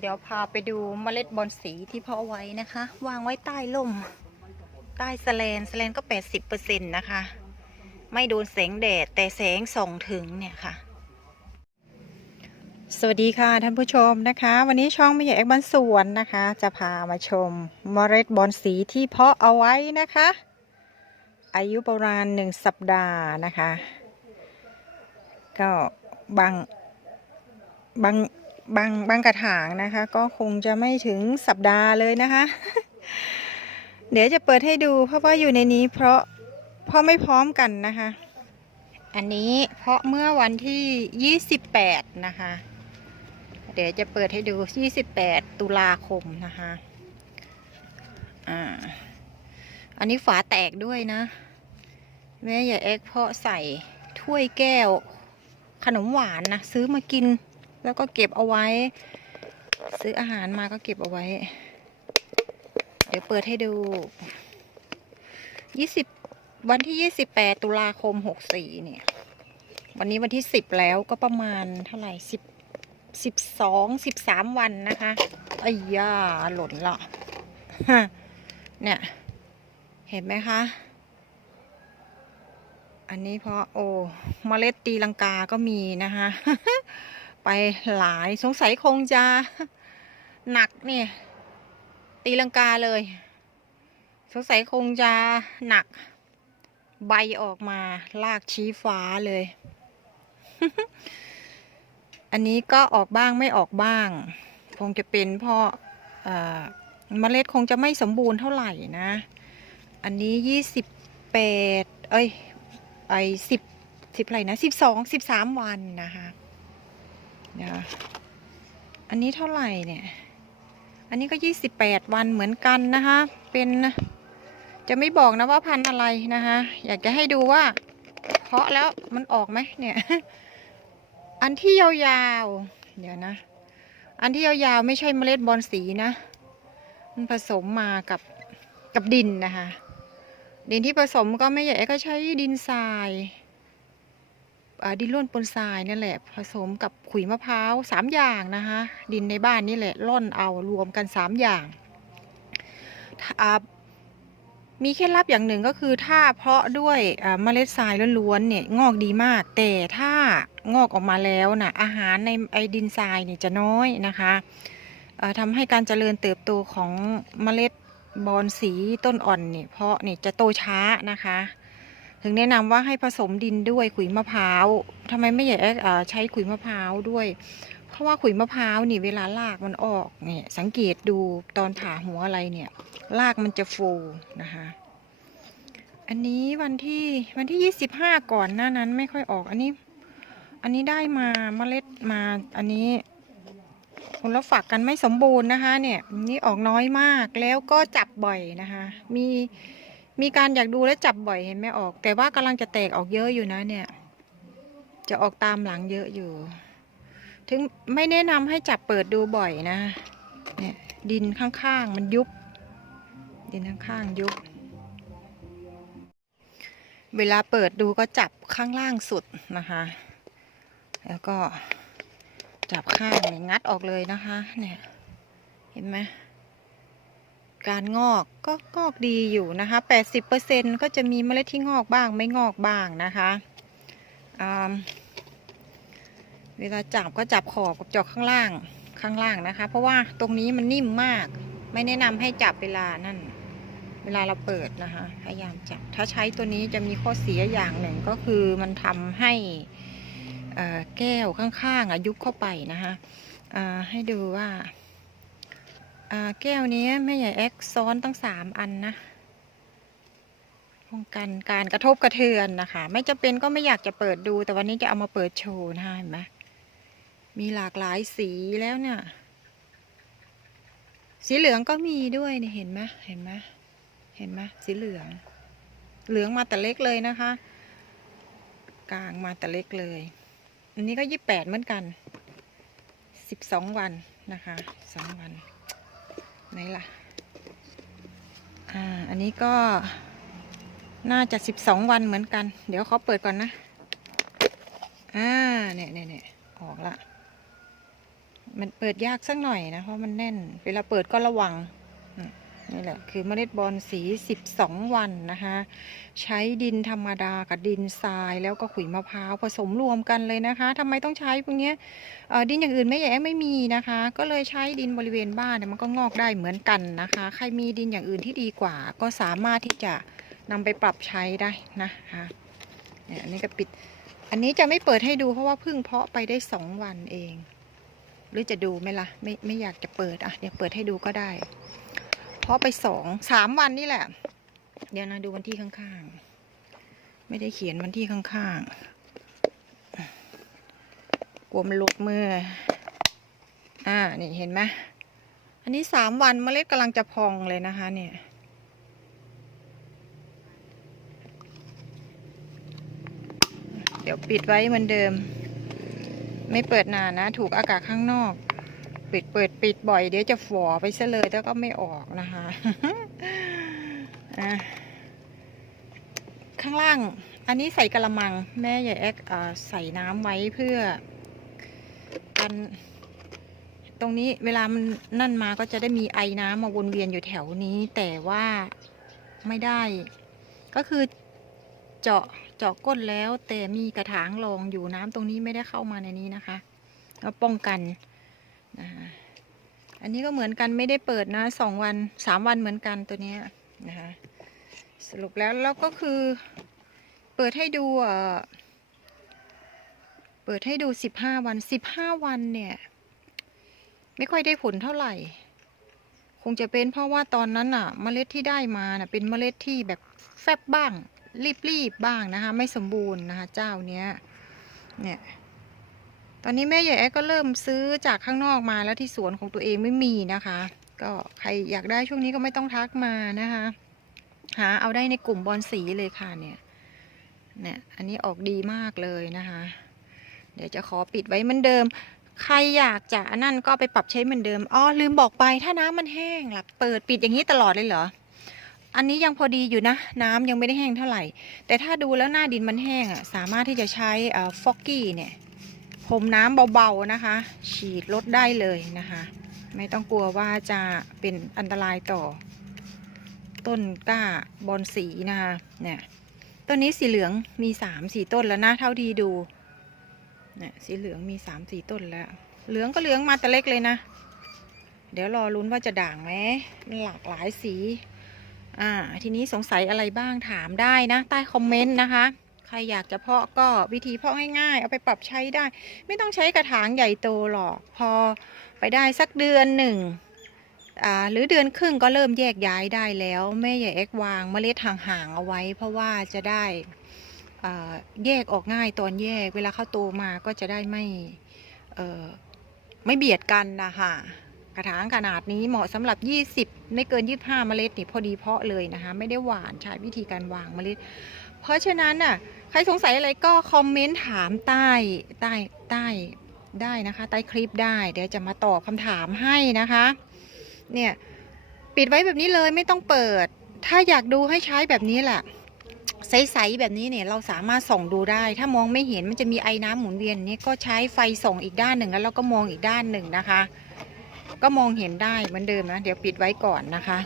เดี๋ยวพาไปดูเมล็ดบอลสีที่เพาะไว้นะคะ วางไว้ใต้ร่ม ใต้สแลนสแลนก็ 80%นะคะ ไม่โดนแสงแดด แต่แสงส่องถึงเนี่ยค่ะ สวัสดีค่ะท่านผู้ชมนะคะ วันนี้ช่องไม่ใหญ่แอกบ้านสวนนะคะ จะพามาชมเมล็ดบอลสีที่เพาะเอาไว้นะคะ อายุประมาณหนึ่งสัปดาห์นะคะ ก็บางบาง บางบางกระถางนะคะ ก็คงจะไม่ถึงสัปดาห์เลยนะคะ เดี๋ยวจะเปิดให้ดู เพราะว่าอยู่ในนี้เพราะเพราะไม่พร้อมกันนะคะ อันนี้เพราะเมื่อวันที่28นะคะ เดี๋ยวจะเปิดให้ดู28ตุลาคมนะคะอ่าอันนี้ฝาแตกด้วยนะ แม่อย่าเอ็กเพาะใส่ถ้วยแก้วขนมหวานนะ ซื้อมากิน แล้วก็เก็บเอาไว้ ซื้ออาหารมาก็เก็บเอาไว้ เดี๋ยวเปิดให้ดู20วันที่28ตุลาคม64เนี่ย วันนี้วันที่10แล้วก็ประมาณเท่าไหร่10 12 13วันนะคะอ้ย่าหล่นละเนี่ย เห็นไหมคะ อันนี้เพราะโอ้เมล็ดตีลังกาก็มีนะคะ ไปหลายสงสัยคงจะหนักเนี่ย ตีลังกาเลย สงสัยคงจะหนัก ใบออกมาลากชี้ฟ้าเลย อันนี้ก็ออกบ้างไม่ออกบ้าง คงจะเป็นเพราะเมล็ดคงจะไม่สมบูรณ์เท่าไหร่นะ อันนี้ยี่สิบแปดเอ้ยไอสิบสิบอะไรนะสิบสองสิบสามวันนะคะ นะอันนี้เท่าไหร่เนี่ย อันนี้ก็ยี่สิบแปดวันเหมือนกันนะคะ เป็นจะไม่บอกนะว่าพันธุ์อะไรนะคะ อยากจะให้ดูว่าเพาะแล้วมันออกไหมเนี่ย อันที่ยาวๆ เดี๋ยวนะ อันที่ยาวๆ ไม่ใช่เมล็ดบอลสีนะ มันผสมมากับกับดินนะคะ ดินที่ผสมก็ไม่ใหญ่ก็ใช้ดินทราย ดินร่วนปนทรายนั่นแหละ ผสมกับขุยมะพร้าวสามอย่างนะคะดินในบ้านนี่แหละร่อนเอารวมกันสามอย่างมีเคล็ดลับอย่างหนึ่งก็คือถ้าเพาะด้วยเมล็ดทรายล้วนๆเนี่ยงอกดีมาก แต่ถ้างอกออกมาแล้วนะอาหารในไอดินทรายเนี่ยจะน้อยนะคะเอ่อทำให้การเจริญเติบโตของเมล็ดบอนสีต้นอ่อนเนี่ยเพาะเนี่ยจะโตช้านะคะ ถึงแนะนำว่าให้ผสมดินด้วยขุยมะพร้าวทำไมไม่อยากใช้ขุยมะพร้าวด้วย เพราะว่าขุยมะพร้าวนี่เวลารากมันออกเนี่ยสังเกตดูตอนผ่าหัวอะไรเนี่ยรากมันจะฟูนะคะอันนี้วันที่วันที่ยี่สิบห้าก่อนหน้านั้นไม่ค่อยออกอันนี้ อันนี้ได้มาเมล็ดมาอันนี้ผลฝักกันไม่สมบูรณ์นะคะ เนี่ยนี่ออกน้อยมากแล้วก็จับบ่อยนะคะ มี มีการอยากดูและจับบ่อยเห็นไหมออก แต่ว่ากำลังจะแตกออกเยอะอยู่นะเนี่ย จะออกตามหลังเยอะอยู่ ถึงไม่แนะนำให้จับเปิดดูบ่อยนะเนี่ยดินข้างๆมันยุบ ดินข้างๆยุบ เวลาเปิดดูก็จับข้างล่างสุดนะคะ แล้วก็จับข้างนี่งัดออกเลยนะคะ เนี่ย เห็นไหม การงอกก็งอกดีอยู่นะคะแปดสิบเปอร์เซ็นก็จะมีเมล็ดที่งอกบ้างไม่งอกบ้างนะคะเวลาจับก็จับขอบกับจอกข้างล่างข้างล่างนะคะ เพราะว่าตรงนี้มันนิ่มมาก ไม่แนะนำให้จับเวลานั่น เวลาเราเปิดนะคะพยายามจับ ถ้าใช้ตัวนี้จะมีข้อเสียอย่างหนึ่งก็คือมันทำให้แก้วข้างๆอะยุบเข้าไปนะคะให้ดูว่า แก้วนี้แม่ใหญ่แอ็กซ้อนตั้งสามอันนะป้องกันการกระทบกระเทือนนะคะ ไม่จำเป็นก็ไม่อยากจะเปิดดู แต่วันนี้จะเอามาเปิดโชว์นะคะเห็นไหมมีหลากหลายสีแล้วเนี่ย สีเหลืองก็มีด้วยเนี่ยเห็นไหมเห็นไหมเห็นไหมสีเหลือง เหลืองมาแต่เล็กเลยนะคะ กลางมาแต่เล็กเลย อันนี้ก็ยี่แปดเหมือนกันสิบสองวันนะคะสองวัน ไหนล่ะ อ่า อันนี้ก็น่าจะสิบสองวันเหมือนกัน เดี๋ยวเขาเปิดก่อนนะ อ่า เนี่ยเนี่ยเนี่ยออกละ มันเปิดยากสักหน่อยนะ เพราะมันแน่น เวลาเปิดก็ระวัง นี่แหละคือเมล็ดบอลสี 12 วันนะคะใช้ดินธรรมดากับดินทรายแล้วก็ขุยมะพร้าวผสมรวมกันเลยนะคะทำไมต้องใช้พวกนี้ดินอย่างอื่นไม่แย่ไม่มีนะคะ ก็เลยใช้ดินบริเวณบ้านมันก็งอกได้เหมือนกันนะคะ ใครมีดินอย่างอื่นที่ดีกว่า ก็สามารถที่จะนำไปปรับใช้ได้นะคะเนี่ยอันนี้ก็ปิดอันนี้จะไม่เปิดให้ดูเพราะว่าเพิ่งเพาะไปได้สองวันเอง หรือจะดูไหมล่ะไม่ไม่อยากจะเปิดอะเดี๋ยวเปิดให้ดูก็ได้ เพาะไปสองสามวันนี่แหละ เดี๋ยวนะดูวันที่ข้างๆ ไม่ได้เขียนวันที่ข้างๆกลัวมันหลุดมือ อ่า นี่เห็นไหมอันนี้สามวันเมล็ดกำลังจะพองเลยนะคะเนี่ยเดี๋ยวปิดไว้เหมือนเดิม ไม่เปิดนานนะ ถูกอากาศข้างนอก ปิดเปิดปิดบ่อยเดี๋ยวจะฝ่อไปซะเลยแล้วก็ไม่ออกนะคะข้างล่าง อันนี้ใส่กระมัง แม่ใหญ่แอกใส่น้ำไว้เพื่อกันตรงนี้เวลามันนั่นมาก็จะได้มีไอน้ำมาวนเวียนอยู่แถวนี้ แต่ว่าไม่ได้ ก็คือเจาะเจาะก้นแล้ว แต่มีกระถางรองอยู่น้ำตรงนี้ไม่ได้เข้ามาในนี้นะคะก็ป้องกัน นะคะอันนี้ก็เหมือนกันไม่ได้เปิดนะสองวันสามวันเหมือนกันตัวเนี้ยนะคะสรุปแล้วแล้วก็คือเปิดให้ดูเปิดให้ดูสิบห้าวันสิบห้าวันเนี่ย ไม่ค่อยได้ผลเท่าไหร่ คงจะเป็นเพราะว่าตอนนั้นอะ เมล็ดที่ได้มาน่ะเป็นเมล็ดที่แบบแฟบบ้างรีบๆบ้างนะคะ ไม่สมบูรณ์นะคะ เจ้าเนี้ยเนี่ย ตอนนี้แม่ใหญ่แอ๊ก็เริ่มซื้อจากข้างนอกมาแล้วที่สวนของตัวเองไม่มีนะคะ ก็ใครอยากได้ช่วงนี้ก็ไม่ต้องทักมานะคะ หาเอาได้ในกลุ่มบอลสีเลยค่ะเนี่ยเนี่ยอันนี้ออกดีมากเลยนะคะ เดี๋ยวจะขอปิดไว้เหมือนเดิม ใครอยากจะนั่นก็ไปปรับใช้เหมือนเดิมอ๋อลืมบอกไปถ้าน้ำมันแห้งล่ะเปิดปิดอย่างนี้ตลอดเลยเหรออันนี้ยังพอดีอยู่นะ น้ำยังไม่ได้แห้งเท่าไหร่ แต่ถ้าดูแล้วหน้าดินมันแห้งอะสามารถที่จะใช้อ่าฟอกกี้เนี่ย พรมน้ำเบาๆนะคะ ฉีดลดได้เลยนะคะ ไม่ต้องกลัวว่าจะเป็นอันตรายต่อ ต้นกล้าบอนสีนะคะเนี่ยต้นนี้สีเหลืองมีสามสี่ต้นแล้วนะเท่าที่ดูเนี่ยสีเหลืองมีสามสี่ต้นแล้ว เหลืองก็เหลืองมาแต่เล็กเลยนะ เดี๋ยวรอลุ้นว่าจะด่างไหมมันหลากหลายสี อ่า ทีนี้สงสัยอะไรบ้างถามได้นะ ใต้คอมเมนต์นะคะ รอยากจะเพาะก็วิธีเพาะง่ายๆ เอาไปปรับใช้ได้ ไม่ต้องใช้กระถางใหญ่โตหรอก พอไปได้สักเดือนหนึ่งหรือเดือนครึ่งก็เริ่มแยกย้ายได้แล้วแม่ใหญ่เอ็กวางเมล็ดห่างๆเอาไว้ เพราะว่าจะได้แยกออกง่ายตอนแยก เวลาเข้าโตมาก็จะได้ไม่ไม่เบียดกันนะคะกระถางขนาดนี้เหมาะสำหรับ 20 ไม่เกิน 25 เมล็ดนี่พอดีเพาะเลยนะคะ ไม่ได้หวานใช้วิธีการวางเมล็ด เพราะฉะนั้นน่ะใครสงสัยอะไรก็คอมเมนต์ถามใต้ใต้ใต้ได้นะคะใต้คลิปได้ เดี๋ยวจะมาตอบคำถามให้นะคะ เนี่ยปิดไว้แบบนี้เลยไม่ต้องเปิด ถ้าอยากดูให้ใช้แบบนี้แหละใสๆแบบนี้เนี่ยเราสามารถส่องดูได้ ถ้ามองไม่เห็นมันจะมีไอ้น้ำหมุนเวียนนี่ก็ใช้ไฟส่องอีกด้านหนึ่งแล้วเราก็มองอีกด้านหนึ่งนะคะ ก็มองเห็นได้เหมือนเดิมนะ เดี๋ยวปิดไว้ก่อนนะคะ